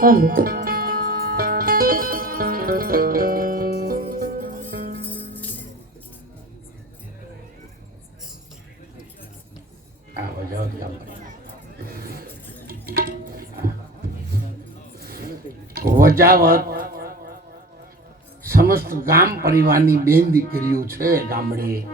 જાઓ વજાવત સમસ્ત ગામ પરિવારની બેન દીકરીઓ છે ગામડે.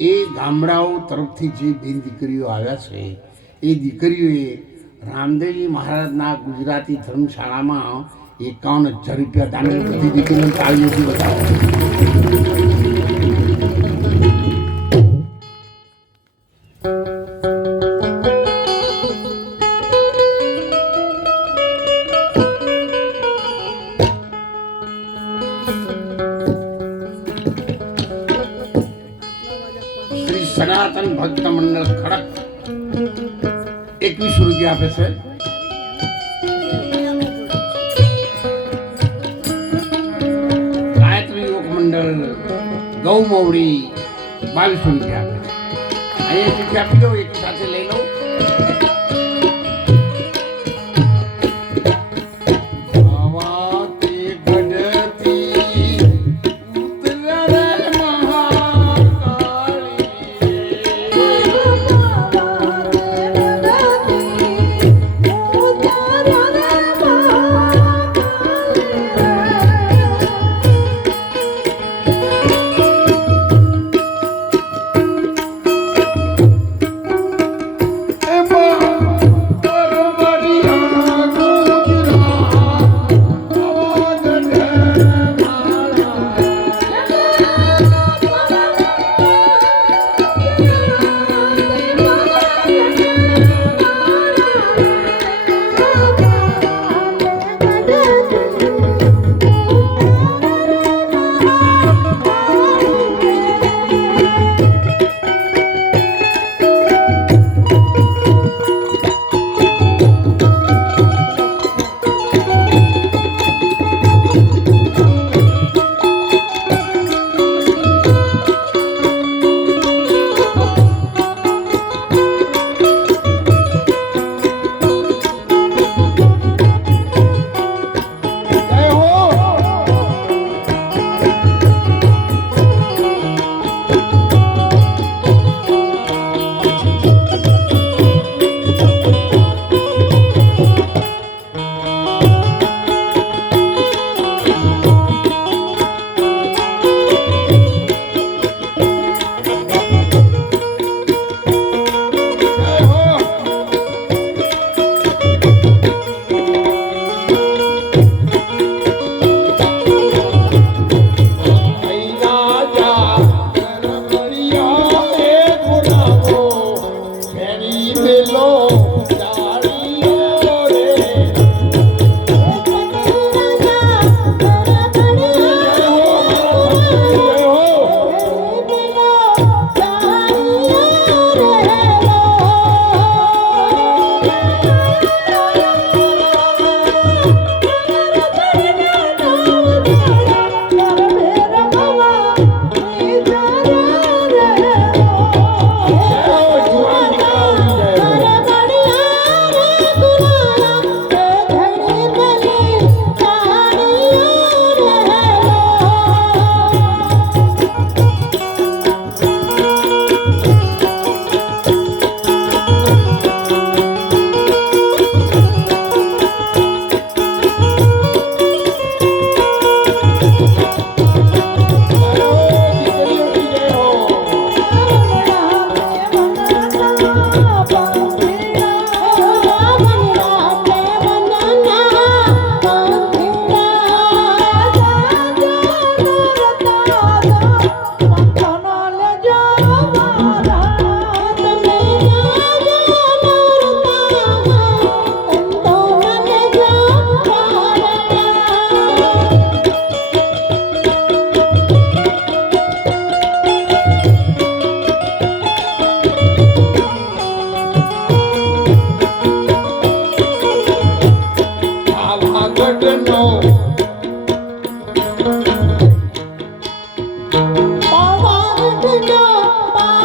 એ ગામડાઓ તરફથી જે બેન દીકરીઓ આવ્યા છે, એ દીકરીઓએ રામદેવજી મહારાજના ગુજરાતી ધર્મશાળામાં એકાવન હજાર રૂપિયા દાન બધી દીકરીઓને તાળીઓથી બતાવો શ્રી સનાતન ભક્ત મંડળ ખડક એકવીસ રૂપિયા આપે છે. ગાયત્રી યોગ મંડળ ગૌ મવડી બાવીસ રૂપિયા આપે છે. અહીંયા ચીઠી આપી દો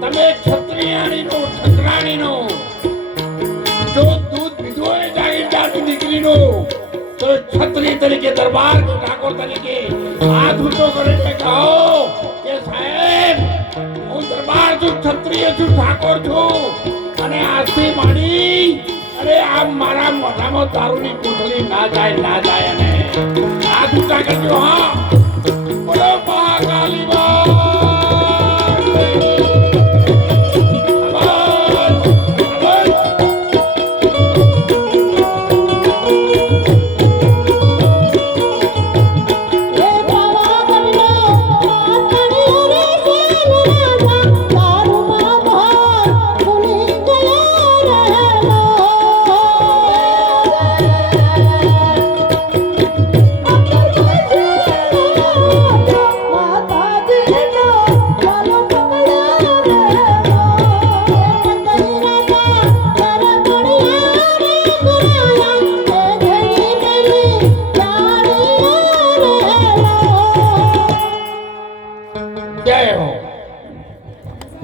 તમે ક્ષત્રિયાણીનો ઠકરાણીનો જો દૂધ પીધું હોય જાગીરદારની દીકરીનો તો છત્રી તરીકે દરબાર, ઠાકોર તરીકે હાથ ઊંચો છે કહો કે સાહેબ, હું દરબાર છું ક્ષત્રિય છું, ઠાકોર છું. અને આજથી માણી અરે આ મારા મોઢામાં દારૂની કોથળી ના જાય ના જાય અને આ ઊંચા કરજો હા.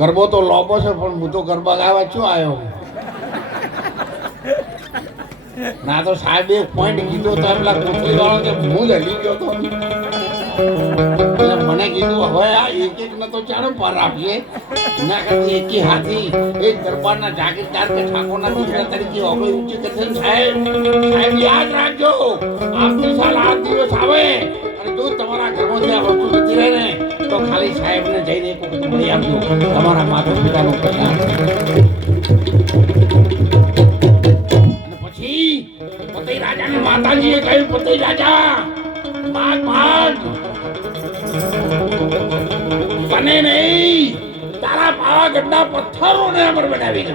ગરબો તો લોબો છે, પણ હું તો ગરબા ગાવા શું આવ્યો ના તો સાહેબ એક પોઈન્ટ કીધો તો કોથળી વાળો કે હું જ હલી ગયો તો. મને કીધું, હવે આ એક એક ને તો ચાલો પર આપીએ. એના કરતી એકી હાથી, એ દરબારના જાગીરદાર કે ઠાકોરના દીકરા તરીકે હવે ઊંચી કરશે સાહેબ સાહેબ, યાદ રાખજો આવતી સાલ આ દિવસ આવે, અને જો તમારા ઘરમાં આ વસ્તુ જતી રહે ને તો ખાલી સાહેબને જઈને મળી આપજો. તમારા માતા પિતાનું કલ્યાણ અને પછી પતઈ રાજાને માતાજીએ કહ્યું, પતઈ રાજા માગ માગ તને નહીં. તારા પાવાગઢના પથ્થરોને અમર બનાવી દે